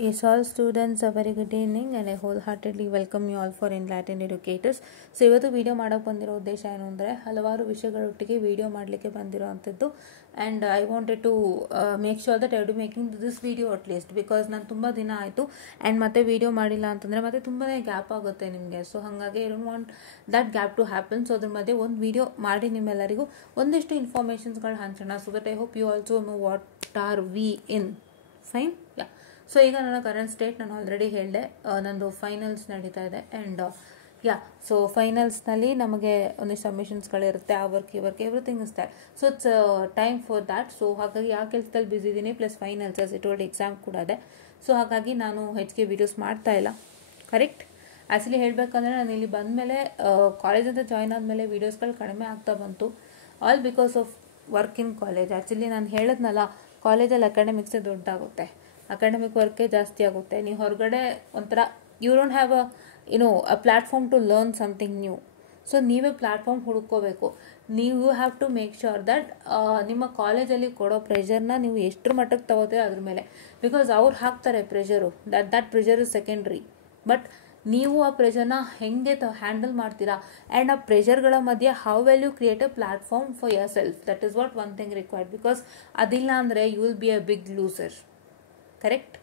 Yes, all students, a very good evening and I wholeheartedly welcome you all for Enlightened Educators. So, ಇವತ್ತು video ಮಾಡೋಕೆ ಬಂದಿರೋ ಉದ್ದೇಶ ಏನು ಅಂದರೆ ಹಲವಾರು ವಿಷಯಗಳೊಟ್ಟಿಗೆ ವಿಡಿಯೋ ಮಾಡಲಿಕ್ಕೆ ಬಂದಿರೋ ಅಂಥದ್ದು and I wanted to make sure that I do making this video at least because ನಾನು ತುಂಬ ದಿನ ಆಯಿತು ಆ್ಯಂಡ್ ಮತ್ತೆ ವಿಡಿಯೋ ಮಾಡಿಲ್ಲ ಅಂತಂದರೆ ಮತ್ತೆ ತುಂಬಾ ಗ್ಯಾಪ್ ಆಗುತ್ತೆ ನಿಮಗೆ. ಸೊ ಹಾಗಾಗಿ I don't want that gap to happen. So ಅದ್ರ ಮಧ್ಯೆ ಒಂದು ವಿಡಿಯೋ ಮಾಡಿ ನಿಮ್ಮೆಲ್ಲರಿಗೂ ಒಂದಿಷ್ಟು ಇನ್ಫಾರ್ಮೇಷನ್ಸ್ಗಳು ಹಂಚೋಣ. So that I hope you also know what are we in fine. Yeah, so ಈಗ ನನ್ನ ಕರೆಂಟ್ ಸ್ಟೇಟ್ ನಾನು ಆಲ್ರೆಡಿ ಹೇಳಿದೆ, ನಂದು ಫೈನಲ್ಸ್ ನಡೀತಾ ಇದೆ ಆ್ಯಂಡ್ ಸೊ ಫೈನಲ್ಸ್ನಲ್ಲಿ ನಮಗೆ ಒಂದಿಷ್ಟು ಸಬ್ಮಿಷನ್ಸ್ಗಳಿರುತ್ತೆ, ಆ ವರ್ಕ್ ಈ work everything is that. So it's time for that. So ಹಾಗಾಗಿ ಆ ಕೆಲಸದಲ್ಲಿ ಬ್ಯುಸಿ ಇದ್ದೀನಿ, plus finals as it old exam ಕೂಡ ಇದೆ. ಸೊ ಹಾಗಾಗಿ ನಾನು ಹೆಚ್ಚಿಗೆ ವೀಡಿಯೋಸ್ ಮಾಡ್ತಾ ಇಲ್ಲ. ಕರೆಕ್ಟ್. ಆ್ಯಕ್ಚುಲಿ ಹೇಳಬೇಕಂದ್ರೆ ನಾನು ಇಲ್ಲಿ ಬಂದಮೇಲೆ ಕಾಲೇಜ್ ಅಂತ ಜಾಯ್ನ್ ಆದಮೇಲೆ ವೀಡಿಯೋಸ್ಗಳು ಕಡಿಮೆ ಆಗ್ತಾ ಬಂತು, all because of work in college. Actually ನಾನು ಹೇಳಿದ್ನಲ್ಲ, ಕಾಲೇಜಲ್ಲಿ ಅಕಾಡೆಮಿಕ್ಸೇ ದೊಡ್ಡದಾಗುತ್ತೆ, ಅಕಾಡೆಮಿಕ್ ವರ್ಕೇ ಜಾಸ್ತಿ ಆಗುತ್ತೆ. ನೀವು ಹೊರಗಡೆ ಒಂಥರ you don't have a platform to learn something new. So ನೀವೇ ಪ್ಲ್ಯಾಟ್ಫಾರ್ಮ್ ಹುಡುಕೋಬೇಕು. ನೀವು have to make sure that ನಿಮ್ಮ ಕಾಲೇಜಲ್ಲಿ ಕೊಡೋ ಪ್ರೆಷರ್ನ ನೀವು ಎಷ್ಟರ ಮಟ್ಟಕ್ಕೆ ತಗೋತೀರೋ ಅದ್ರ ಮೇಲೆ, ಬಿಕಾಸ್ ಅವ್ರು ಹಾಕ್ತಾರೆ pressure, that pressure is secondary. But ನೀವು ಆ ಪ್ರೆಷರ್ನ ಹೆಂಗೆ ಹ್ಯಾಂಡಲ್ ಮಾಡ್ತೀರಾ ಆ್ಯಂಡ್ ಆ ಪ್ರೆಷರ್ಗಳ ಮಧ್ಯೆ how well you create a platform for yourself, that is what one thing required. Because ಅದಿಲ್ಲ ಅಂದರೆ you will be a big loser. Correct.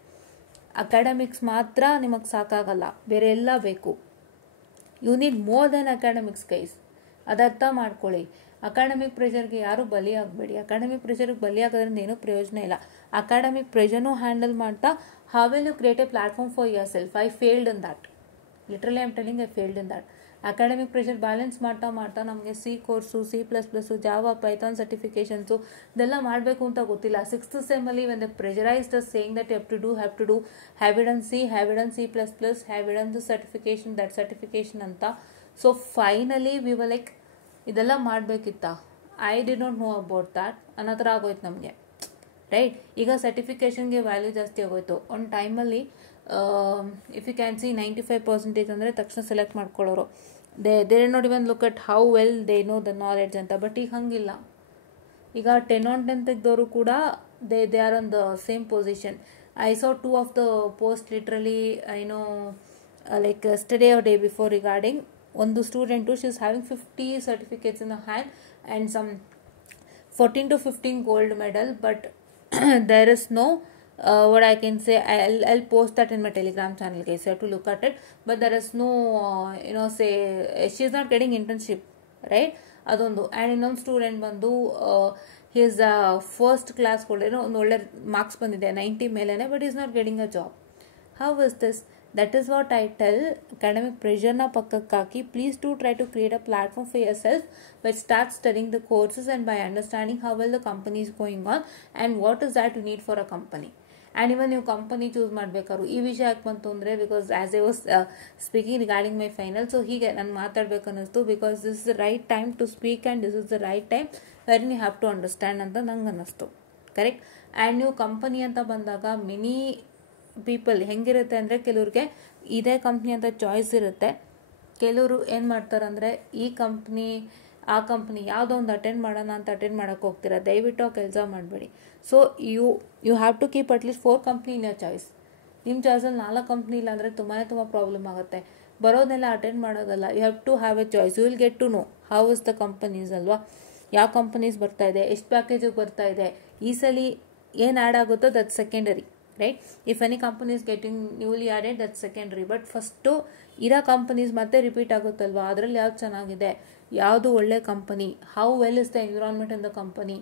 Academics ಮಾತ್ರ ನಿಮಗೆ ಸಾಕಾಗಲ್ಲ, ಬೇರೆ ಎಲ್ಲ ಬೇಕು. You need more than academics guys, ಅದರ್ಥ ಮಾಡ್ಕೊಳ್ಳಿ. ಅಕಾಡೆಮಿಕ್ ಪ್ರೆಷರ್ಗೆ ಯಾರು ಬಲಿ ಆಗಬೇಡಿ. ಅಕಾಡೆಮಿಕ್ ಪ್ರೆಷರ್ಗೆ ಬಲಿ ಆಗೋದ್ರಿಂದ ಏನೂ ಪ್ರಯೋಜನ ಇಲ್ಲ. ಅಕಾಡೆಮಿಕ್ ಪ್ರೆಷರ್ನೂ ಹ್ಯಾಂಡಲ್ ಮಾಡ್ತಾ how will you create a platform for yourself. I failed in that, literally I am telling I failed in that. Academic pressure balance ಮಾಡ್ತಾ ನಮಗೆ C course, C++, Java, Python certifications ಇದೆಲ್ಲ ಮಾಡಬೇಕು ಅಂತ ಗೊತ್ತಿಲ್ಲ. 6th ಸೆಮ್ಮಲ್ಲಿ when the pressurised us saying that have to do have it on C, have it on C++, have it on the certification, that certification ಅಂತ. So finally we were like ಇದೆಲ್ಲ ಮಾಡಬೇಕಿತ್ತ, I did not know about that ಅನ್ನೋ ಥರ ಆಗೋಯ್ತು ನಮಗೆ. Right. ಈಗ ಸರ್ಟಿಫಿಕೇಷನ್ಗೆ value ಜಾಸ್ತಿ ಆಗೋಯ್ತು. ಒಂದು ಟೈಮಲ್ಲಿ ಇಫ್ ಯು ಕ್ಯಾನ್ ಸಿ 95% ಅಂದರೆ ತಕ್ಷಣ ಸೆಲೆಕ್ಟ್ ಮಾಡ್ಕೊಳ್ಳೋರು. They not even look at how well they know the knowledge ಅಂತ. ಬಟ್ ಈಗ ಹಂಗಿಲ್ಲ. ಈಗ 10 on 10 ತೆಗೆದವರು ಕೂಡ they are on the same position. I saw 2 of the post literally I know like yesterday or day before regarding ಒಂದು student, she is having 50 certificates in hand and some 14 to 15 gold medal, but there is no what I can say, I'll post that in my Telegram channel guys, you have to look at it. But there is no say she is not getting internship, right? ಅದೊಂದು. And ಇನ್ನೊಂದು student ಬಂದು he's first class ಕೊಡೋ ಒಂದು ಒಳ್ಳೆ marks ಬಂದಿದೆ 90 ಮೇಲೇ, but is not getting a job. How is this? That is what I tell. Academic ಪ್ರೆಷರ್ನ ಪಕ್ಕಕ್ಕೆ ಹಾಕಿ please to try to create a platform for yourself by start studying the courses and by understanding how well the company is going on and what is that you need for a company. And even ನೀವು company choose ಮಾಡಬೇಕಾದ್ರು ಈ ವಿಷಯ ಯಾಕೆ ಬಂತು ಅಂದರೆ because as I was speaking regarding my final, so ಹೀಗೆ ನಾನು ಮಾತಾಡಬೇಕು ಅನ್ನಿಸ್ತು. Because this is the right time to speak and this is the right time where you have to understand ಅಂತ ನಂಗೆ ಅನ್ನಿಸ್ತು. ಕರೆಕ್ಟ್. ಆ್ಯಂಡ್ ನೀವು ಕಂಪನಿ ಅಂತ ಬಂದಾಗ ಮೆನಿ ಪೀಪಲ್ ಹೆಂಗಿರುತ್ತೆ ಅಂದರೆ ಕೆಲವ್ರಿಗೆ ಇದೇ ಕಂಪ್ನಿ ಅಂತ ಚಾಯ್ಸ್ ಇರುತ್ತೆ. ಕೆಲವರು ಏನು ಮಾಡ್ತಾರಂದರೆ ಈ ಕಂಪ್ನಿ ಆ ಕಂಪ್ನಿ ಯಾವುದೋ ಒಂದು ಅಟೆಂಡ್ ಮಾಡೋಣ ಅಂತ ಅಟೆಂಡ್ ಮಾಡೋಕ್ಕೆ ಹೋಗ್ತೀರಾ. ದಯವಿಟ್ಟು ಆ ಕೆಲಸ ಮಾಡಬೇಡಿ. So you have to keep at least 4 company in your choice. ನಿಮ್ಮ ಚಾಯ್ಸಲ್ಲಿ 4 ಕಂಪ್ನಿ ಇಲ್ಲ ಅಂದರೆ ತುಂಬ ಪ್ರಾಬ್ಲಮ್ ಆಗುತ್ತೆ. ಬರೋದೆಲ್ಲ ಅಟೆಂಡ್ ಮಾಡೋದಲ್ಲ, you have to have a choice. You will get to know how is the companies ಅಲ್ವಾ, ಯಾವ ಕಂಪನೀಸ್ ಬರ್ತಾ ಇದೆ, ಎಷ್ಟು ಪ್ಯಾಕೇಜಿಗೆ ಬರ್ತಾ ಇದೆ, ಈ ಸಲ ಏನು ಆ್ಯಡ್ ಆಗುತ್ತೋ that secondary. Right. If any company is getting newly added that secondary. But first ಇರೋ ಕಂಪನೀಸ್ ಮತ್ತೆ ರಿಪೀಟ್ ಆಗುತ್ತಲ್ವ, ಅದರಲ್ಲಿ ಯಾವ್ದು ಚೆನ್ನಾಗಿದೆ, ಯಾವುದು ಒಳ್ಳೆ company, how well is the environment in the company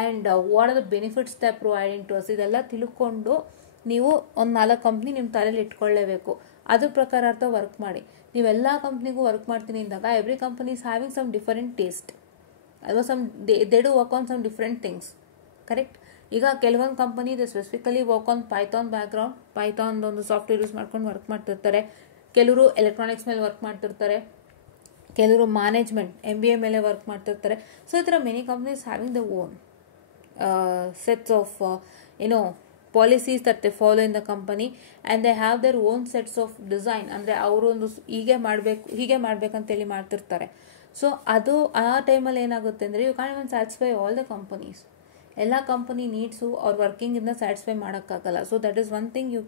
and what are the benefits they providing to us, ಇದೆಲ್ಲ ತಿಳ್ಕೊಂಡು ನೀವು ಒಂದು 4 ಕಂಪ್ನಿ ನಿಮ್ಮ ತಲೆಯಲ್ಲಿ ಇಟ್ಕೊಳ್ಳೇಬೇಕು. ಅದ್ರ ಪ್ರಕಾರ ಅರ್ಥ ವರ್ಕ್ ಮಾಡಿ. ನೀವೆಲ್ಲ ಕಂಪ್ನಿಗೂ ವರ್ಕ್ ಮಾಡ್ತೀನಿ ಅಂದಾಗ every company is having some different taste ಅಲ್ವಾ, they do work on some different things. Correct. ಈಗ ಕೆಲವೊಂದು ಕಂಪನಿ ಇದೆ specifically work on Python background, Python ಒಂದು ಸಾಫ್ಟ್ವೇರ್ ಯೂಸ್ ಮಾಡ್ಕೊಂಡು ವರ್ಕ್ ಮಾಡ್ತಿರ್ತಾರೆ. ಕೆಲವರು ಎಲೆಕ್ಟ್ರಾನಿಕ್ಸ್ ಮೇಲೆ ವರ್ಕ್ ಮಾಡ್ತಿರ್ತಾರೆ, ಕೆಲವರು ಮ್ಯಾನೇಜ್ಮೆಂಟ್ MBA ಮೇಲೆ ವರ್ಕ್ ಮಾಡ್ತಿರ್ತಾರೆ. ಸೊ ಈ ಥರ many companies having the own sets of policies that they follow in the company and they have their own sets of design. ಅಂದರೆ ಅವರು ಒಂದು ಹೀಗೆ ಮಾಡಬೇಕಂತೇಳಿ ಮಾಡ್ತಿರ್ತಾರೆ. ಸೊ ಅದು ಆ ಟೈಮಲ್ಲಿ ಏನಾಗುತ್ತೆ ಅಂದರೆ you can even satisfy all the companies. ಎಲ್ಲ ಕಂಪನಿ ನೀಡ್ಸು ಅವ್ರ ವರ್ಕಿಂಗಿಂದ ಸ್ಯಾಟಿಸ್ಫೈ ಮಾಡೋಕ್ಕಾಗಲ್ಲ. So that is one thing you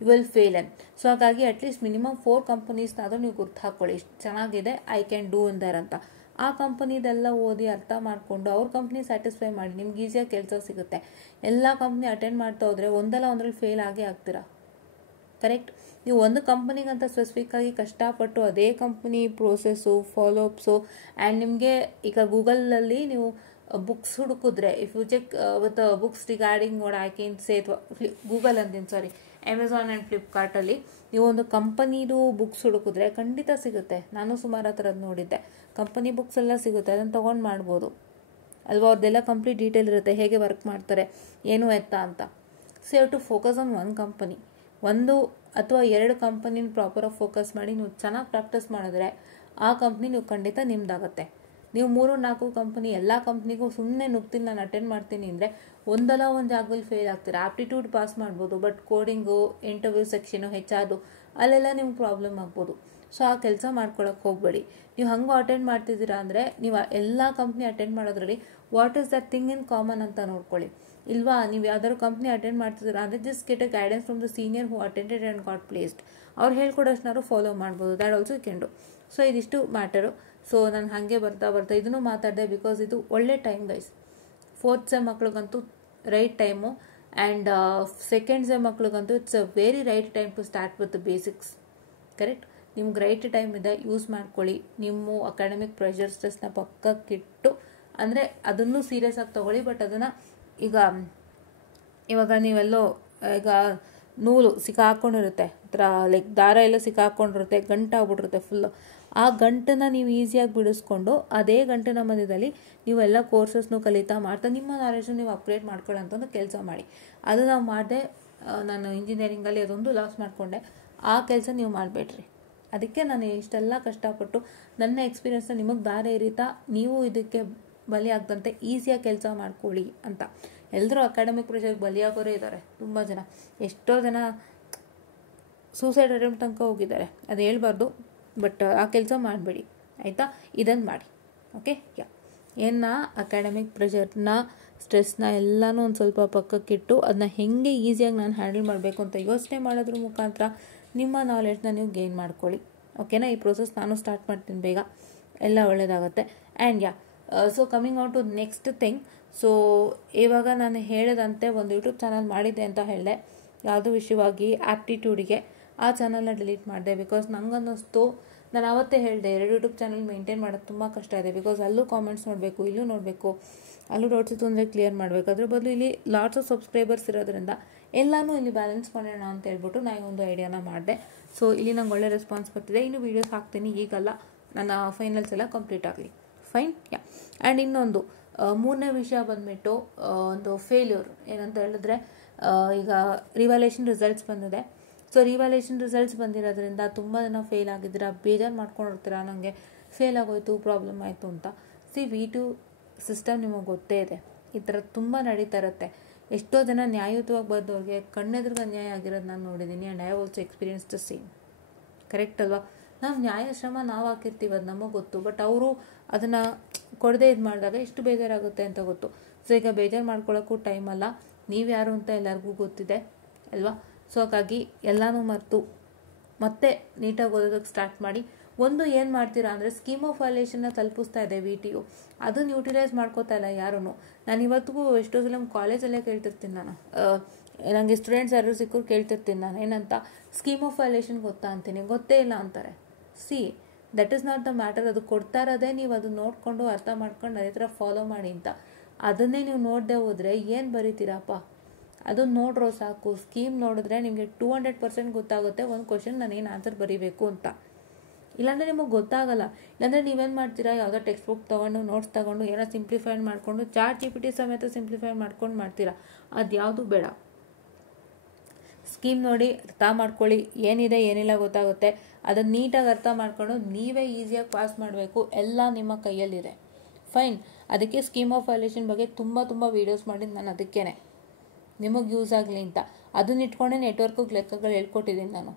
will fail in. So ಹಾಗಾಗಿ ಅಟ್ಲೀಸ್ಟ್ ಮಿನಿಮಮ್ 4 ಕಂಪನೀಸ್ನಾದರೂ ನೀವು ಗುರ್ತು ಹಾಕ್ಕೊಳ್ಳಿ, ಇಷ್ಟು ಚೆನ್ನಾಗಿದೆ, I can do in there ಅಂತ. ಆ ಕಂಪನಿದೆಲ್ಲ ಓದಿ ಅರ್ಥ ಮಾಡಿಕೊಂಡು ಅವ್ರ ಕಂಪ್ನಿ ಸ್ಯಾಟಿಸ್ಫೈ ಮಾಡಿ ನಿಮ್ಗೆ ಈಸಿಯಾಗಿ ಕೆಲಸ ಸಿಗುತ್ತೆ. ಎಲ್ಲ ಕಂಪ್ನಿ ಅಟೆಂಡ್ ಮಾಡ್ತಾ ಹೋದರೆ ಒಂದಲ್ಲ ಒಂದ್ರಲ್ಲಿ ಫೇಲ್ ಆಗೇ ಆಗ್ತೀರಾ. ಕರೆಕ್ಟ್? ನೀವು ಒಂದು ಕಂಪನಿಗಂತ ಸ್ಪೆಸಿಫಿಕ್ ಆಗಿ ಕಷ್ಟಪಟ್ಟು ಅದೇ ಕಂಪನಿ ಪ್ರೋಸೆಸ್ಸು, ಫಾಲೋಅಪ್ಸು, ಆ್ಯಂಡ್ ನಿಮಗೆ ಈಗ ಗೂಗಲಲ್ಲಿ ನೀವು ಬುಕ್ಸ್ ಹುಡುಕಿದ್ರೆ, if you check with books regarding what I can say, ಅಥವಾ ಗೂಗಲ್ ಅಂತೀನಿ ಸಾರಿ, ಅಮೆಝಾನ್ ಆ್ಯಂಡ್ ಫ್ಲಿಪ್ಕಾರ್ಟಲ್ಲಿ ನೀವು ಒಂದು ಕಂಪನಿದು ಬುಕ್ಸ್ ಹುಡುಕಿದ್ರೆ ಖಂಡಿತ ಸಿಗುತ್ತೆ. ನಾನು ಸುಮಾರು ಆ ಥರದ್ದು ನೋಡಿದ್ದೆ. ಕಂಪನಿ ಬುಕ್ಸ್ ಎಲ್ಲ ಸಿಗುತ್ತೆ, ಅದನ್ನು ತೊಗೊಂಡು ಮಾಡ್ಬೋದು ಅಲ್ವಾ. ಅವ್ರದ್ದೆಲ್ಲ ಕಂಪ್ಲೀಟ್ ಡೀಟೇಲ್ ಇರುತ್ತೆ, ಹೇಗೆ ವರ್ಕ್ ಮಾಡ್ತಾರೆ, ಏನು ಎತ್ತ ಅಂತ. So you to focus on one company, 1 ಅಥವಾ 2 ಕಂಪನಿನ ಪ್ರಾಪರಾಗಿ ಫೋಕಸ್ ಮಾಡಿ ನೀವು ಚೆನ್ನಾಗಿ ಪ್ರಾಕ್ಟೀಸ್ ಮಾಡಿದ್ರೆ ಆ ಕಂಪ್ನಿ ನೀವು ಖಂಡಿತ ನಿಮ್ದಾಗತ್ತೆ. ನೀವು 3-4 ಕಂಪನಿ ಎಲ್ಲ ಕಂಪ್ನಿಗೂ ಸುಮ್ಮನೆ ನುಗ್ತೀನಿ ನಾನು ಅಟೆಂಡ್ ಮಾಡ್ತೀನಿ ಅಂದರೆ ಒಂದಲ್ಲ ಒಂದು ಜಾಗದಲ್ಲಿ ಫೇಲ್ ಆಗ್ತೀರಾ. ಆಪ್ಟಿಟ್ಯೂಡ್ ಪಾಸ್ ಮಾಡ್ಬೋದು, ಬಟ್ ಕೋಡಿಂಗು, ಇಂಟರ್ವ್ಯೂ ಸೆಕ್ಷನು ಹೆಚ್ಚಾದು ಅಲ್ಲೆಲ್ಲ ನಿಮ್ಗೆ ಪ್ರಾಬ್ಲಮ್ ಆಗ್ಬೋದು. ಸೊ ಆ ಕೆಲಸ ಮಾಡ್ಕೊಳಕ್ಕೆ ಹೋಗಬೇಡಿ. ನೀವು ಹಂಗೂ ಅಟೆಂಡ್ ಮಾಡ್ತಿದ್ದೀರಾ ಅಂದರೆ ನೀವು ಎಲ್ಲ ಕಂಪ್ನಿ ಅಟೆಂಡ್ ಮಾಡೋದ್ರಲ್ಲಿ what is that thing in common ಅಂತ ನೋಡ್ಕೊಳ್ಳಿ. ಇಲ್ವಾ, ನೀವು ಯಾವ್ದಾದ್ರು ಕಂಪ್ನಿ ಅಟೆಂಡ್ ಮಾಡ್ತಿದ್ದೀರಾ ಅಂದರೆ just get a guidance from the senior who attended and got placed. ಅವ್ರು ಹೇಳ್ಕೊಡೋಷ್ಟನ್ನಾರು ಫಾಲೋ ಮಾಡ್ಬೋದು, that also you can do. So ಇದಿಷ್ಟು ಮ್ಯಾಟರು. ಸೊ ನಾನು ಹಾಗೆ ಬರ್ತಾ ಇದನ್ನು ಮಾತಾಡಿದೆ ಬಿಕಾಸ್ ಇದು ಒಳ್ಳೆ ಟೈಮ್ ಗೈಸ್. 4th ಸೆಮ್ ಮಕ್ಳಿಗಂತೂ right time, and 2nd sem ಮಕ್ಳಿಗಂತೂ it's a very right time to start with the basics. Correct? ನಿಮ್ಗೆ ರೈಟ್ ಟೈಮ್ ಇದೆ, ಯೂಸ್ ಮಾಡ್ಕೊಳ್ಳಿ. ನಿಮ್ಮ ಅಕಾಡೆಮಿಕ್ ಪ್ರೆಷರ್ ಸ್ಟ್ರೆಸ್ನ ಪಕ್ಕಕ್ಕಿಟ್ಟು, ಅಂದರೆ ಅದನ್ನು ಸೀರಿಯಸ್ ಆಗಿ ತೊಗೊಳ್ಳಿ. ಬಟ್ ಅದನ್ನು ಇವಾಗ ನೀವೆಲ್ಲೋ ಈಗ ನೂಲು ಸಿಕ್ಕಾಕೊಂಡಿರುತ್ತೆ, ಲೈಕ್ ದಾರ ಎಲ್ಲ ಸಿಕ್ಕಾಕೊಂಡಿರುತ್ತೆ, ಗಂಟಾಗ್ಬಿಟ್ಟಿರುತ್ತೆ ಫುಲ್ಲು. ಆ ಗಂಟನ್ನು ನೀವು ಈಸಿಯಾಗಿ ಬಿಡಿಸ್ಕೊಂಡು ಅದೇ ಗಂಟಿನ ಮಧ್ಯದಲ್ಲಿ ನೀವೆಲ್ಲ ಕೋರ್ಸಸ್ನು ಕಲಿತಾ ಮಾಡ್ತಾ ನಿಮ್ಮ ನಾಲೆಜ್ನು ನೀವು ಅಪ್ಗ್ರೇಡ್ ಮಾಡ್ಕೊಳ್ಳೋಂಥದ್ದು ಕೆಲಸ ಮಾಡಿ. ಅದು ನಾವು ಮಾಡಿದೆ. ನಾನು ಇಂಜಿನಿಯರಿಂಗಲ್ಲಿ ಅದೊಂದು ಲಾಸ್ ಮಾಡಿಕೊಂಡೆ. ಆ ಕೆಲಸ ನೀವು ಮಾಡಬೇಡ್ರಿ. ಅದಕ್ಕೆ ನಾನು ಇಷ್ಟೆಲ್ಲ ಕಷ್ಟಪಟ್ಟು ನನ್ನ ಎಕ್ಸ್ಪೀರಿಯನ್ಸ್ನ ನಿಮಗೆ ದಾರಿ ಎರಿತಾ ನೀವು ಇದಕ್ಕೆ ಬಲಿಯಾಗದಂತೆ ಈಸಿಯಾಗಿ ಕೆಲಸ ಮಾಡ್ಕೊಳ್ಳಿ ಅಂತ. ಎಲ್ಲರೂ ಅಕಾಡೆಮಿಕ್ ಪ್ರೆಷರ್ಗೆ ಬಲಿಯಾಗೋರೇ ಇದ್ದಾರೆ ತುಂಬ ಜನ. ಎಷ್ಟೋ ಜನ ಸೂಸೈಡ್ ಅಟೆಂಪ್ಟ್ ತನಕ ಹೋಗಿದ್ದಾರೆ. ಅದು ಹೇಳ್ಬಾರ್ದು, ಬಟ್ ಆ ಕೆಲಸ ಮಾಡಬೇಡಿ ಆಯಿತಾ. ಇದನ್ನು ಮಾಡಿ, ಓಕೆ. ಅಕಾಡೆಮಿಕ್ ಪ್ರೆಷರ್ನ, ಸ್ಟ್ರೆಸ್ನ ಎಲ್ಲನೂ ಒಂದು ಸ್ವಲ್ಪ ಪಕ್ಕಕ್ಕಿಟ್ಟು ಅದನ್ನ ಹೆಂಗೆ ಈಸಿಯಾಗಿ ನಾನು ಹ್ಯಾಂಡಲ್ ಮಾಡಬೇಕು ಅಂತ ಯೋಚನೆ ಮಾಡೋದ್ರ ಮುಖಾಂತರ ನಿಮ್ಮ ನಾಲೆಡ್ಜ್ನ ನೀವು ಗೇನ್ ಮಾಡ್ಕೊಳ್ಳಿ, ಓಕೆನಾ. ಈ ಪ್ರೋಸೆಸ್ ನಾನು ಸ್ಟಾರ್ಟ್ ಮಾಡ್ತೀನಿ ಬೇಗ, ಎಲ್ಲ ಒಳ್ಳೆಯದಾಗುತ್ತೆ. And so coming on to next thing. So ಇವಾಗ ನಾನು ಹೇಳಿದಂತೆ ಒಂದು ಯೂಟ್ಯೂಬ್ ಚಾನಲ್ ಮಾಡಿದ್ದೆ ಅಂತ ಹೇಳಿದೆ, ಯಾವುದೋ ವಿಷಯವಾಗಿ ಆ್ಯಪ್ಟಿಟ್ಯೂಡಿಗೆ. ಆ ಚಾನಲ್ನ ಡಿಲೀಟ್ ಮಾಡಿದೆ ಬಿಕಾಸ್ ನಂಗನ್ನಿಸ್ತು, ನಾನು ಅವತ್ತೇ ಹೇಳಿದೆ 2 ಯೂಟ್ಯೂಬ್ ಚಾನಲ್ ಮೇಂಟೈನ್ ಮಾಡೋದು ತುಂಬ ಕಷ್ಟ ಇದೆ. ಬಿಕಾಸ್ ಅಲ್ಲೂ ಕಾಮೆಂಟ್ಸ್ ನೋಡಬೇಕು, ಇಲ್ಲೂ ನೋಡಬೇಕು, ಅಲ್ಲೂ ಡೌಟ್ಸ್ ಇತ್ತು ಅಂದರೆ ಕ್ಲಿಯರ್ ಮಾಡಬೇಕು. ಅದ್ರ ಬದಲು ಇಲ್ಲಿ ಲಾಟ್ಸ್ ಆಫ್ ಸಬ್ಸ್ಕ್ರೈಬರ್ಸ್ ಇರೋದ್ರಿಂದ ಎಲ್ಲನೂ ಇಲ್ಲಿ ಬ್ಯಾಲೆನ್ಸ್ ಮಾಡೋಣ ಅಂತ ಹೇಳ್ಬಿಟ್ಟು ನಾನು ಒಂದು ಐಡಿಯಾನ ಮಾಡಿದೆ. ಸೊ ಇಲ್ಲಿ ನಂಗೆ ಒಳ್ಳೆ ರೆಸ್ಪಾನ್ಸ್ ಬರ್ತಿದೆ. ಇನ್ನು ವೀಡಿಯೋಸ್ ಹಾಕ್ತೀನಿ, ಈಗಲ್ಲ, ನನ್ನ ಫೈನಲ್ಸ್ ಎಲ್ಲ ಕಂಪ್ಲೀಟ್ ಆಗಲಿ. ಫೈನ್. ಆ್ಯಂಡ್ ಇನ್ನೊಂದು 3ನೇ ವಿಷಯ ಬಂದುಬಿಟ್ಟು ಒಂದು ಫೇಲ್ಯೂರ್ ಏನಂತ ಹೇಳಿದ್ರೆ, ಈಗ ರಿವ್ಯಾಲ್ಯೂಯೇಷನ್ ರಿಸಲ್ಟ್ಸ್ ಬಂದಿದೆ. ಸೊ ರಿವ್ಯಾಲ್ಯೂಯೇಷನ್ ರಿಸಲ್ಟ್ಸ್ ಬಂದಿರೋದ್ರಿಂದ ತುಂಬ ಜನ ಫೇಲ್ ಆಗಿದ್ದೀರಾ, ಬೇಜಾರು ಮಾಡ್ಕೊಂಡಿರ್ತೀರಾ, ನನಗೆ ಫೇಲ್ ಆಗೋಯ್ತು, ಪ್ರಾಬ್ಲಮ್ ಆಯಿತು ಅಂತ. V2 ಸಿಸ್ಟಮ್ ನಿಮಗೆ ಗೊತ್ತೇ ಇದೆ, ಈ ಥರ ತುಂಬ ನಡೀತಾ ಇರುತ್ತೆ. ಎಷ್ಟೋ ಜನ ನ್ಯಾಯಯುತವಾಗಿ ಬಂದವ್ರಿಗೆ ಕಣ್ಣೆದುರಿಗೆ ಅನ್ಯಾಯ ಆಗಿರೋದು ನಾನು ನೋಡಿದ್ದೀನಿ. And I also experience the same. Correct ಅಲ್ವಾ? ನಾವು ನ್ಯಾಯಶ್ರಮ ನಾವು ಹಾಕಿರ್ತೀವಿ, ಅದು ನಮಗೆ ಗೊತ್ತು. ಬಟ್ ಅವರು ಅದನ್ನು ಕೊಡದೆ ಇದು ಮಾಡಿದಾಗ ಎಷ್ಟು ಬೇಜಾರಾಗುತ್ತೆ ಅಂತ ಗೊತ್ತು. ಸೊ ಈಗ ಬೇಜಾರು ಮಾಡ್ಕೊಳ್ಳೋಕ್ಕೂ ಟೈಮ್ ಅಲ್ಲ, ನೀವು ಯಾರು ಅಂತ ಎಲ್ಲರಿಗೂ ಗೊತ್ತಿದೆ ಅಲ್ವಾ. ಸೊ ಹಾಗಾಗಿ ಎಲ್ಲನೂ ಮರೆತು ಮತ್ತೆ ನೀಟಾಗಿ ಓದೋದಕ್ಕೆ ಸ್ಟಾರ್ಟ್ ಮಾಡಿ. ಒಂದು ಏನು ಮಾಡ್ತೀರಾ ಅಂದರೆ, ಸ್ಕೀಮ್ ಆಫ್ ವ್ಯಾಲ್ಯೂಯೇಷನ್ನ ತಲುಪಿಸ್ತಾ ಇದೆ VTU, ಅದನ್ನು ಯೂಟಿಲೈಸ್ ಮಾಡ್ಕೋತಾ ಇಲ್ಲ ಯಾರೂ. ನಾನು ಇವತ್ತಿಗೂ ಎಷ್ಟೋ ಸಲ ಕಾಲೇಜಲ್ಲೇ ಕೇಳ್ತಿರ್ತೀನಿ, ನಾನು ನನಗೆ ಸ್ಟೂಡೆಂಟ್ಸ್ ಯಾರು ಸಿಕ್ಕರು ಕೇಳ್ತಿರ್ತೀನಿ ನಾನು, ಏನಂತ ಸ್ಕೀಮ್ ಆಫ್ ವ್ಯಾಲ್ಯೂಯೇಷನ್ ಗೊತ್ತಾ ಅಂತೀನಿ, ಗೊತ್ತೇ ಇಲ್ಲ ಅಂತಾರೆ. That is not the matter. ಅದು ಕೊಡ್ತಾ ಇರೋದೇ ನೀವು ಅದನ್ನ ನೋಡಿಕೊಂಡು ಅರ್ಥ ಮಾಡ್ಕೊಂಡು ಅದೇ ಥರ ಫಾಲೋ ಮಾಡಿ ಅಂತ. ಅದನ್ನೇ ನೀವು ನೋಡದೆ ಹೋದರೆ ಏನು ಬರೀತೀರಪ್ಪ, ಅದನ್ನು ನೋಡ್ರೋ ಸಾಕು. ಸ್ಕೀಮ್ ನೋಡಿದ್ರೆ ನಿಮಗೆ 200% ಗೊತ್ತಾಗುತ್ತೆ ಒಂದು ಕ್ವಶನ್ ನಾನೇನು ಆನ್ಸರ್ ಬರೀಬೇಕು ಅಂತ. ಇಲ್ಲಾಂದರೆ ನಿಮಗೆ ಗೊತ್ತಾಗಲ್ಲ. ಇಲ್ಲಾಂದರೆ ನೀವೇನು ಮಾಡ್ತೀರಾ, ಯಾವುದೋ ಟೆಕ್ಸ್ಟ್ ಬುಕ್ ತೊಗೊಂಡು ನೋಟ್ಸ್ ತೊಗೊಂಡು ಏನೋ ಸಿಂಪ್ಲಿಫೈಡ್ ಮಾಡಿಕೊಂಡು ChatGPT ಸಮೇತ ಸಿಂಪ್ಲಿಫೈ ಮಾಡ್ಕೊಂಡು ಮಾಡ್ತೀರಾ. ಅದು ಯಾವುದು ಬೇಡ. ಸ್ಕೀಮ್ ನೋಡಿ ಅರ್ಥ ಮಾಡ್ಕೊಳ್ಳಿ, ಏನಿದೆ ಏನಿಲ್ಲ ಗೊತ್ತಾಗುತ್ತೆ. ಅದನ್ನು ನೀಟಾಗಿ ಅರ್ಥ ಮಾಡ್ಕೊಂಡು ನೀವೇ ಈಸಿಯಾಗಿ ಪಾಸ್ ಮಾಡಬೇಕು, ಎಲ್ಲ ನಿಮ್ಮ ಕೈಯಲ್ಲಿದೆ. ಫೈನ್. ಅದಕ್ಕೆ ಸ್ಕೀಮ್ ಆಫ್ ವ್ಯಾಲ್ಯೂಯೇಷನ್ ಬಗ್ಗೆ ತುಂಬ ವೀಡಿಯೋಸ್ ಮಾಡಿದ್ದು ನಾನು, ಅದಕ್ಕೇ ನಿಮಗೆ ಯೂಸ್ ಆಗಲಿ ಅಂತ. ಅದನ್ನ ಇಟ್ಕೊಂಡೇ ನೆಟ್ವರ್ಕಿಗೆ ಲೆಕ್ಕಗಳು ಹೇಳ್ಕೊಟ್ಟಿದ್ದೀನಿ ನಾನು,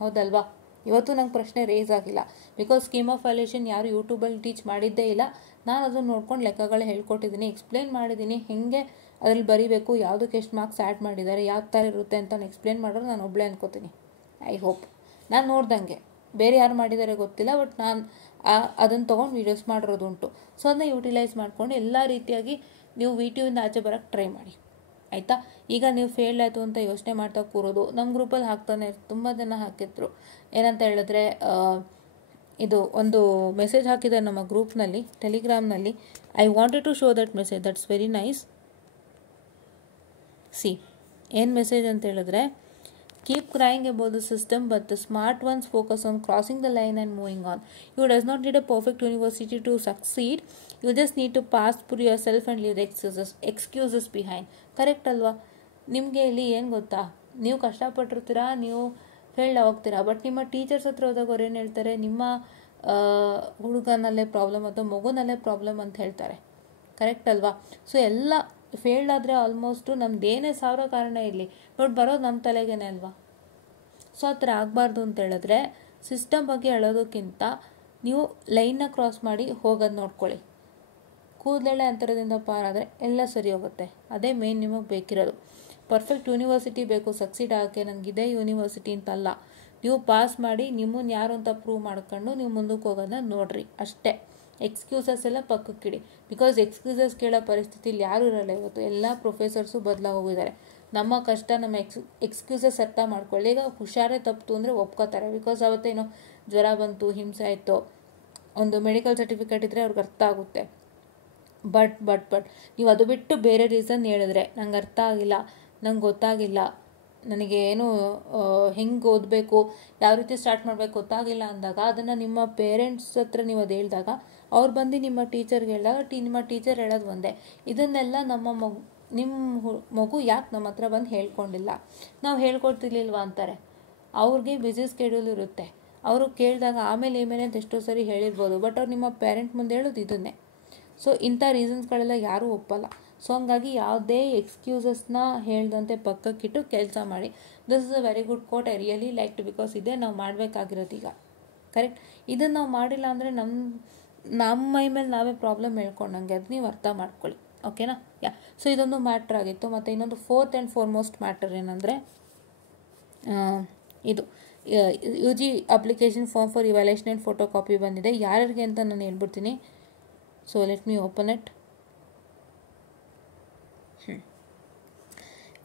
ಹೌದಲ್ವಾ. ಇವತ್ತು ನಂಗೆ ಪ್ರಶ್ನೆ ರೇಸ್ ಆಗಿಲ್ಲ, ಬಿಕಾಸ್ ಸ್ಕೀಮ್ ಆಫ್ ವ್ಯಾಲ್ಯೂಯೇಷನ್ ಯಾರು ಯೂಟ್ಯೂಬಲ್ಲಿ ಟೀಚ್ ಮಾಡಿದ್ದೇ ಇಲ್ಲ. ನಾನು ಅದನ್ನು ನೋಡ್ಕೊಂಡು ಲೆಕ್ಕಗಳು ಹೇಳ್ಕೊಟ್ಟಿದ್ದೀನಿ, ಎಕ್ಸ್ಪ್ಲೇನ್ ಮಾಡಿದ್ದೀನಿ, ಹೇಗೆ ಅದ್ರಲ್ಲಿ ಬರೀಬೇಕು, ಯಾವುದಕ್ಕೆ ಎಷ್ಟು ಮಾರ್ಕ್ಸ್ ಆ್ಯಡ್ ಮಾಡಿದ್ದಾರೆ, ಯಾವ ಥರ ಇರುತ್ತೆ ಅಂತ ಎಕ್ಸ್ಪ್ಲೇನ್ ಮಾಡೋರು ನಾನು ಒಬ್ಬಳೇ ಅನ್ಕೋತೀನಿ. ಐ ಹೋಪ್ ನಾನು ನೋಡ್ದಂಗೆ, ಬೇರೆ ಯಾರು ಮಾಡಿದ್ದಾರೆ ಗೊತ್ತಿಲ್ಲ, ಬಟ್ ನಾನು ಅದನ್ನು ತೊಗೊಂಡು ವೀಡಿಯೋಸ್ ಮಾಡಿರೋದುಂಟು. ಸೊ ಅದನ್ನ ಯೂಟಿಲೈಸ್ ಮಾಡ್ಕೊಂಡು ಎಲ್ಲ ರೀತಿಯಾಗಿ ನೀವು VTUವಿಂದ ಆಚೆ ಬರೋಕ್ಕೆ ಟ್ರೈ ಮಾಡಿ, ಆಯಿತಾ. ಈಗ ನೀವು ಫೇಲ್ ಆಯಿತು ಅಂತ ಯೋಚನೆ ಮಾಡ್ತಾ ಕೂರೋದು, ನಮ್ಮ ಗ್ರೂಪಲ್ಲಿ ಹಾಕ್ತಾನೆ ತುಂಬ ಜನ ಹಾಕಿದ್ರು. ಏನಂತ ಹೇಳಿದ್ರೆ, ಇದು ಒಂದು ಮೆಸೇಜ್ ಹಾಕಿದ್ದಾರೆ ನಮ್ಮ ಗ್ರೂಪ್ನಲ್ಲಿ, ಟೆಲಿಗ್ರಾಮ್ನಲ್ಲಿ. I wanted to show that message, that's very nice. See ಏನು ಮೆಸೇಜ್ ಅಂತ ಹೇಳಿದ್ರೆ, keep crying about the system, but the smart ones focus on crossing the line and moving on. You does not need a perfect university to succeed. You just need to pass through yourself and leave the excuses behind. Correct ಅಲ್ವಾ? ನಿಮಗೆ ಇಲ್ಲಿ ಏನು ಗೊತ್ತಾ, ನೀವು ಕಷ್ಟಪಟ್ಟಿರ್ತೀರಾ, ನೀವು failed ಹೋಗ್ತೀರಾ, but ನಿಮ್ಮ teachers ಹತ್ರ ಹೋದಾಗ ಅವ್ರು ಏನು ಹೇಳ್ತಾರೆ, ನಿಮ್ಮ ಹುಡುಗನಲ್ಲೇ ಪ್ರಾಬ್ಲಮ್ ಅಥವಾ ಮಗುನಲ್ಲೇ ಪ್ರಾಬ್ಲಮ್ ಅಂತ ಹೇಳ್ತಾರೆ. ಕರೆಕ್ಟ್ ಅಲ್ವಾ? ಸೊ ಎಲ್ಲ ಫೇಲ್ಡ್ ಆದರೆ ಆಲ್ಮೋಸ್ಟು ನಮ್ದೇನೇ 1000 ಕಾರಣ ಇರಲಿ, ಬಟ್ ಬರೋದು ನಮ್ಮ ತಲೆಗೇನೆ ಅಲ್ವಾ. ಸೊ ಆ ಥರ ಆಗಬಾರ್ದು ಅಂತ ಹೇಳಿದ್ರೆ, ಸಿಸ್ಟಮ್ ಬಗ್ಗೆ ಹೇಳೋದಕ್ಕಿಂತ ನೀವು ಲೈನ್ನ ಕ್ರಾಸ್ ಮಾಡಿ ಹೋಗೋದು ನೋಡ್ಕೊಳ್ಳಿ. ಕೂದಲೆಳೆ ಅಂತರದಿಂದ ಪಾರಾದರೆ ಎಲ್ಲ ಸರಿ ಹೋಗುತ್ತೆ. ಅದೇ ಮೇನ್ ನಿಮಗೆ ಬೇಕಿರೋದು. ಪರ್ಫೆಕ್ಟ್ ಯೂನಿವರ್ಸಿಟಿ ಬೇಕು ಸಕ್ಸೀಡ್ ಆಗೋಕ್ಕೆ, ನನಗಿದೆ ಯೂನಿವರ್ಸಿಟಿ ಅಂತಲ್ಲ. ನೀವು ಪಾಸ್ ಮಾಡಿ ನಿಮ್ಮನ್ನು ಯಾರು ಅಂತ ಪ್ರೂವ್ ಮಾಡ್ಕೊಂಡು ನೀವು ಮುಂದಕ್ಕೆ ಹೋಗೋದನ್ನ ನೋಡ್ರಿ ಅಷ್ಟೇ. ಎಕ್ಸ್ಕ್ಯೂಸಸ್ ಎಲ್ಲ ಪಕ್ಕಕ್ಕಿಡಿ, ಬಿಕಾಸ್ ಎಕ್ಸ್ಕ್ಯೂಸಸ್ ಕೇಳೋ ಪರಿಸ್ಥಿತಿಲಿ ಯಾರೂ ಇರಲ್ಲ ಇವತ್ತು. ಎಲ್ಲ ಪ್ರೊಫೆಸರ್ಸು ಬದಲಾಗೋಗಿದ್ದಾರೆ. ನಮ್ಮ ಕಷ್ಟ ನಮ್ಮ ಎಕ್ಸ್ಕ್ಯೂಸಸ್ ಅರ್ಥ ಮಾಡ್ಕೊಳ್ಳಿ. ಈಗ ಹುಷಾರೇ ತಪ್ಪಿತು ಅಂದರೆ ಒಪ್ಕೋತಾರೆ, ಬಿಕಾಸ್ ಅವತ್ತೇನೋ ಜ್ವರ ಬಂತು, ಹಿಂಸೆ ಆಯಿತು, ಒಂದು ಮೆಡಿಕಲ್ ಸರ್ಟಿಫಿಕೇಟ್ ಇದ್ದರೆ ಅವ್ರಿಗೆ ಅರ್ಥ ಆಗುತ್ತೆ. ಬಟ್ ನೀವು ಅದು ಬಿಟ್ಟು ಬೇರೆ ರೀಸನ್ ಹೇಳಿದ್ರೆ, ನಂಗೆ ಅರ್ಥ ಆಗಿಲ್ಲ, ನಂಗೆ ಗೊತ್ತಾಗಿಲ್ಲ, ನನಗೆ ಏನು ಹೆಂಗೆ ಓದಬೇಕು, ಯಾವ ರೀತಿ ಸ್ಟಾರ್ಟ್ ಮಾಡಬೇಕು ಗೊತ್ತಾಗಿಲ್ಲ ಅಂದಾಗ, ಅದನ್ನು ನಿಮ್ಮ ಪೇರೆಂಟ್ಸ್ ಹತ್ರ ನೀವು ಅದು ಹೇಳಿದಾಗ ಅವ್ರು ಬಂದು ನಿಮ್ಮ ಟೀಚರ್ಗೆ ಹೇಳಿದಾಗ ನಿಮ್ಮ ಟೀಚರ್ ಹೇಳೋದು ಒಂದೇ, ಇದನ್ನೆಲ್ಲ ನಿಮ್ಮ ಮಗು ಯಾಕೆ ನಮ್ಮ ಹತ್ರ ಬಂದು ಹೇಳ್ಕೊಂಡಿಲ್ಲ, ನಾವು ಹೇಳ್ಕೊಡ್ತಿರ್ಲಿಲ್ವಾ ಅಂತಾರೆ. ಅವ್ರಿಗೆ ಬ್ಯುಸಿ ಸ್ಕೆಡ್ಯೂಲ್ ಇರುತ್ತೆ, ಅವರು ಕೇಳಿದಾಗ ಆಮೇಲೆ ಅಂತ ಎಷ್ಟೋ ಸರಿ ಹೇಳಿರ್ಬೋದು, ಬಟ್ ಅವ್ರು ನಿಮ್ಮ ಪೇರೆಂಟ್ ಮುಂದೆ ಹೇಳೋದು ಇದನ್ನೇ. ಸೊ ಇಂಥ ರೀಸನ್ಸ್ಗಳೆಲ್ಲ ಯಾರೂ ಒಪ್ಪಲ್ಲ. ಸೊ ಹಂಗಾಗಿ ಯಾವುದೇ ಎಕ್ಸ್ಕ್ಯೂಸಸ್ನ ಹೇಳ್ದಂತೆ ಪಕ್ಕಕ್ಕಿಟ್ಟು ಕೆಲಸ ಮಾಡಿ. This is a very good quote, I really liked, because ಇದೇ ನಾವು ಮಾಡಬೇಕಾಗಿರೋದು ಈಗ. ಕರೆಕ್ಟ್? ಇದನ್ನು ನಾವು ಮಾಡಿಲ್ಲ ಅಂದರೆ ನಮ್ಮ ಮೈ ಮೇಲೆ ನಾವೇ ಪ್ರಾಬ್ಲಮ್ ಹೇಳ್ಕೊಂಡಂಗೆ, ಅದು ನೀವು ಅರ್ಥ ಮಾಡ್ಕೊಳ್ಳಿ. ಓಕೆನಾ? ಸೊ ಇದೊಂದು ಮ್ಯಾಟ್ರ್ ಆಗಿತ್ತು. ಮತ್ತು ಇನ್ನೊಂದು ಫೋರ್ತ್ ಆ್ಯಂಡ್ ಫಾರ್ಮೋಸ್ಟ್ ಮ್ಯಾಟರ್ ಏನಂದರೆ, ಇದು UG application form for evaluation and photo copy ಬಂದಿದೆ. ಯಾರಿಗೆ ಅಂತ ನಾನು ಹೇಳ್ಬಿಡ್ತೀನಿ. ಸೊ ಲೆಟ್ ಮೀ ಓಪನ್ ಇಟ್.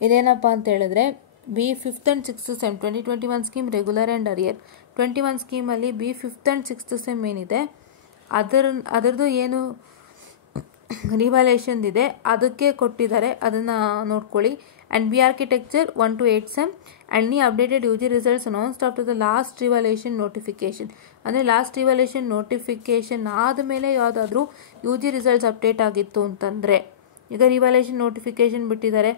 ಇದೇನಪ್ಪ ಅಂತ ಹೇಳಿದ್ರೆ, B 5th and 6th sem 2021 scheme regular and arrear. 21 ಸ್ಕೀಮಲ್ಲಿ B 5th and 6th sem ಏನಿದೆ ಅದರದ್ದು ಏನು ರಿವ್ಯಾಲ್ಯೂಯೇಷನ್ ಇದೆ ಅದಕ್ಕೆ ಕೊಟ್ಟಿದ್ದಾರೆ, ಅದನ್ನು ನೋಡ್ಕೊಳ್ಳಿ. And B architecture 1 to 8 sem. And updated UG results announced after the last revaluation notification. ಅಂದರೆ ಲಾಸ್ಟ್ ರಿವ್ಯಾಲ್ಯೂಯೇಷನ್ ನೋಟಿಫಿಕೇಶನ್ ಆದಮೇಲೆ ಯಾವುದಾದ್ರೂ UG ರಿಸಲ್ಟ್ಸ್ ಅಪ್ಡೇಟ್ ಆಗಿತ್ತು ಅಂತಂದರೆ, ಈಗ ರಿವ್ಯಾಲ್ಯೂಯೇಷನ್ ನೋಟಿಫಿಕೇಶನ್ ಬಿಟ್ಟಿದ್ದಾರೆ,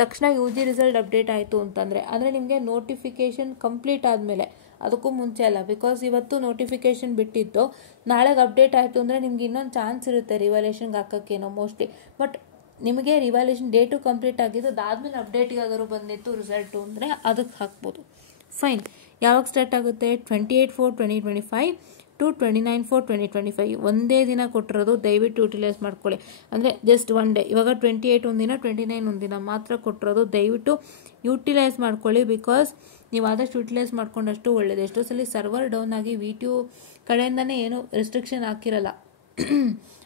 ತಕ್ಷಣ UG ರಿಸಲ್ಟ್ ಅಪ್ಡೇಟ್ ಆಯಿತು ಅಂತಂದರೆ, ಅಂದರೆ ನಿಮಗೆ ನೋಟಿಫಿಕೇಶನ್ ಕಂಪ್ಲೀಟ್ ಆದಮೇಲೆ, ಅದಕ್ಕೂ ಮುಂಚೆ ಅಲ್ಲ. ಬಿಕಾಸ್ ಇವತ್ತು ನೋಟಿಫಿಕೇಶನ್ ಬಿಟ್ಟಿತ್ತು, ನಾಳೆಗೆ ಅಪ್ಡೇಟ್ ಆಯಿತು ಅಂದರೆ ನಿಮ್ಗೆ ಇನ್ನೊಂದು ಚಾನ್ಸ್ ಇರುತ್ತೆ ರಿವ್ಯಾಲ್ಯೂಯೇಷನ್ಗೆ ಹಾಕೋಕ್ಕೇನೋ ಮೋಸ್ಟ್ಲಿ. ಬಟ್ ನಿಮಗೆ ರಿವ್ಯಾಲ್ಯೂಯೇಷನ್ ಡೇಟು ಕಂಪ್ಲೀಟ್ ಆಗಿದ್ದು, ಅದಾದಮೇಲೆ ಅಪ್ಡೇಟ್ ಯಾವ್ದಾದ್ರು ಬಂದಿತ್ತು ರಿಸಲ್ಟು ಅಂದರೆ ಅದಕ್ಕೆ ಹಾಕ್ಬೋದು. ಫೈನ್. ಯಾವಾಗ ಸ್ಟಾರ್ಟ್ ಆಗುತ್ತೆ? 28/4/2025 to 29/4/2025. ಒಂದೇ ದಿನ ಕೊಟ್ಟಿರೋದು, ದಯವಿಟ್ಟು ಯೂಟಿಲೈಸ್ ಮಾಡ್ಕೊಳ್ಳಿ. ಅಂದರೆ ಜಸ್ಟ್ ಒನ್ ಡೇ. ಇವಾಗ 28 ಒಂದಿನ, 29 ಒಂದಿನ ಮಾತ್ರ ಕೊಟ್ಟಿರೋದು, ದಯವಿಟ್ಟು ಯೂಟಿಲೈಸ್ ಮಾಡ್ಕೊಳ್ಳಿ. ಬಿಕಾಸ್ ನೀವು ಆದಷ್ಟು ಯೂಟಿಲೈಸ್ ಮಾಡ್ಕೊಂಡಷ್ಟು ಒಳ್ಳೆಯದು. ಎಷ್ಟೋ ಸಲ ಸರ್ವರ್ ಡೌನ್ ಆಗಿ VTU ಕಡೆಯಿಂದನೇ ಏನು ರೆಸ್ಟ್ರಿಕ್ಷನ್ ಹಾಕಿರಲ್ಲ,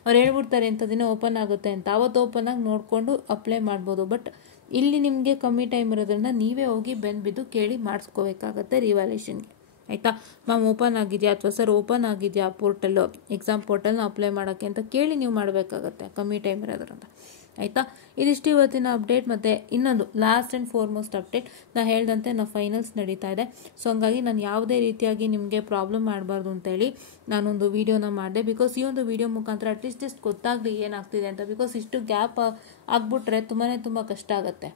ಅವ್ರು ಹೇಳ್ಬಿಡ್ತಾರೆ ಇಂಥ ದಿನ ಓಪನ್ ಆಗುತ್ತೆ ಅಂತ, ಆವತ್ತು ಓಪನ್ ಆಗಿ ನೋಡಿಕೊಂಡು ಅಪ್ಲೈ ಮಾಡ್ಬೋದು. ಬಟ್ ಇಲ್ಲಿ ನಿಮಗೆ ಕಮ್ಮಿ ಟೈಮ್ ಇರೋದ್ರಿಂದ ನೀವೇ ಹೋಗಿ ಬೆಂದು ಕೇಳಿ ಮಾಡಿಸ್ಕೋಬೇಕಾಗತ್ತೆ ರಿವ್ಯಾಲ್ಯೂಯೇಷನ್ಗೆ. ಆಯಿತಾ? ಮ್ಯಾಮ್ ಓಪನ್ ಆಗಿದೆಯಾ ಅಥವಾ ಸರ್ ಓಪನ್ ಆಗಿದೆಯಾ ಪೋರ್ಟಲ್ಲು, ಎಕ್ಸಾಮ್ ಪೋರ್ಟಲ್ನ ಅಪ್ಲೈ ಮಾಡೋಕ್ಕೆ ಅಂತ ಕೇಳಿ ನೀವು ಮಾಡಬೇಕಾಗತ್ತೆ, ಕಮ್ಮಿ ಟೈಮ್ ಇರೋದ್ರಿಂದ. ಆಯಿತಾ? ಇದಿಷ್ಟು ಇವತ್ತಿನ ಅಪ್ಡೇಟ್. ಮತ್ತು ಇನ್ನೊಂದು ಲಾಸ್ಟ್ ಆ್ಯಂಡ್ ಫಾರ್ಮೋಸ್ಟ್ ಅಪ್ಡೇಟ್, ನಾನು ಹೇಳ್ದಂತೆ ನಾವು ಫೈನಲ್ಸ್ ನಡೀತಾ ಇದೆ. ಸೊ ಹಂಗಾಗಿ ನಾನು ಯಾವುದೇ ರೀತಿಯಾಗಿ ನಿಮಗೆ ಪ್ರಾಬ್ಲಮ್ ಮಾಡಬಾರ್ದು ಅಂತೇಳಿ ನಾನೊಂದು ವೀಡಿಯೋನ ಮಾಡಿದೆ. ಬಿಕಾಸ್ ಈ ಒಂದು ವೀಡಿಯೋ ಮುಖಾಂತರ ಅಟ್ಲೀಸ್ಟ್ ಇಷ್ಟು ಗೊತ್ತಾಗಲಿ ಏನಾಗ್ತಿದೆ ಅಂತ. ಬಿಕಾಸ್ ಇಷ್ಟು ಗ್ಯಾಪ್ ಆಗಿಬಿಟ್ರೆ ತುಂಬ ಕಷ್ಟ ಆಗುತ್ತೆ.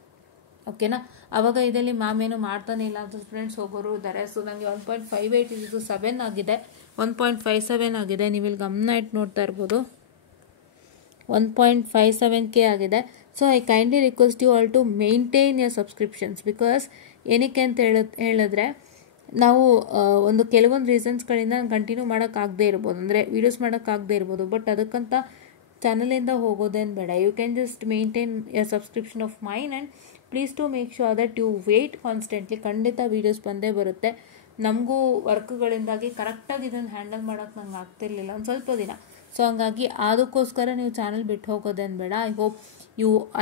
ಓಕೆನಾ? ಆವಾಗ ಇದರಲ್ಲಿ ಮ್ಯಾಮ್ ಏನು ಮಾಡ್ತಾನೆ ಇಲ್ಲ ಅಂತ ಸ್ಟೂಡೆಂಟ್ಸ್ ಹೋಗೋರು ಇದ್ದಾರೆ. ಸೊ ನನಗೆ 1.58 ಇದು 7 ಆಗಿದೆ, 1.57 ಆಗಿದೆ. ನೀವು ಇಲ್ಲಿ ಗಮನ ಇಟ್ಟು ನೋಡ್ತಾ ಇರ್ಬೋದು, 1.57K ಆಗಿದೆ. So I kindly request you all to maintain your subscriptions. Because ಏನಕ್ಕೆ ಅಂತ ಹೇಳಿದ್ರೆ ನಾವು ಒಂದು ಕೆಲವೊಂದು ರೀಸನ್ಸ್ಗಳಿಂದ ನಾನು ಕಂಟಿನ್ಯೂ ಮಾಡೋಕ್ಕಾಗದೇ ಇರ್ಬೋದು, ಅಂದರೆ ವೀಡಿಯೋಸ್ ಮಾಡೋಕ್ಕಾಗದೇ ಇರ್ಬೋದು. ಬಟ್ ಅದಕ್ಕಂತ ಚಾನಲಿಂದ ಹೋಗೋದೇನು ಬೇಡ. You can just maintain a subscription of mine and please to make sure that you wait constantly. ಖಂಡಿತ ವೀಡಿಯೋಸ್ ಬಂದೇ ಬರುತ್ತೆ. ನಮಗೂ ವರ್ಕ್ಗಳಿಂದಾಗಿ ಕರೆಕ್ಟಾಗಿ ಇದನ್ನು ಹ್ಯಾಂಡಲ್ ಮಾಡೋಕ್ಕೆ ನಂಗೆ ಆಗ್ತಿರ್ಲಿಲ್ಲ ಒಂದು ಸ್ವಲ್ಪ ದಿನ. ಸೊ ಹಂಗಾಗಿ ಅದಕ್ಕೋಸ್ಕರ ನೀವು ಚಾನಲ್ ಬಿಟ್ಟು ಹೋಗೋದೇನು ಬೇಡ.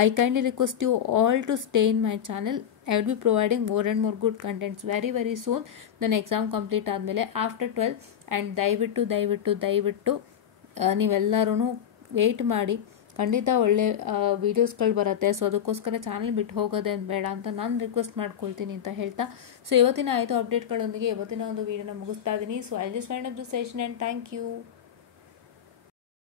I kindly request you all to stay in my channel. I will be providing more and more good contents very soon. ನನ್ನ ಎಕ್ಸಾಮ್ ಕಂಪ್ಲೀಟ್ ಆದಮೇಲೆ ಆಫ್ಟರ್ 12. ಆ್ಯಂಡ್ ದಯವಿಟ್ಟು ನೀವೆಲ್ಲರೂ ವೆಯ್ಟ್ ಮಾಡಿ. ಖಂಡಿತ ಒಳ್ಳೆ ವೀಡಿಯೋಸ್ಗಳು ಬರುತ್ತೆ. ಸೊ ಅದಕ್ಕೋಸ್ಕರ ಚಾನಲ್ ಬಿಟ್ಟು ಹೋಗೋದೇನು ಬೇಡ ಅಂತ ನಾನು ರಿಕ್ವೆಸ್ಟ್ ಮಾಡ್ಕೊಳ್ತೀನಿ ಅಂತ ಹೇಳ್ತಾ, ಸೊ ಇವತ್ತಿನ 5 ಅಪ್ಡೇಟ್ಗಳೊಂದಿಗೆ ಇವತ್ತಿನ ಒಂದು ವೀಡಿಯೋನ ಮುಗಿಸ್ತಾ ಇದ್ದೀನಿ. So I just wind up the session and thank you.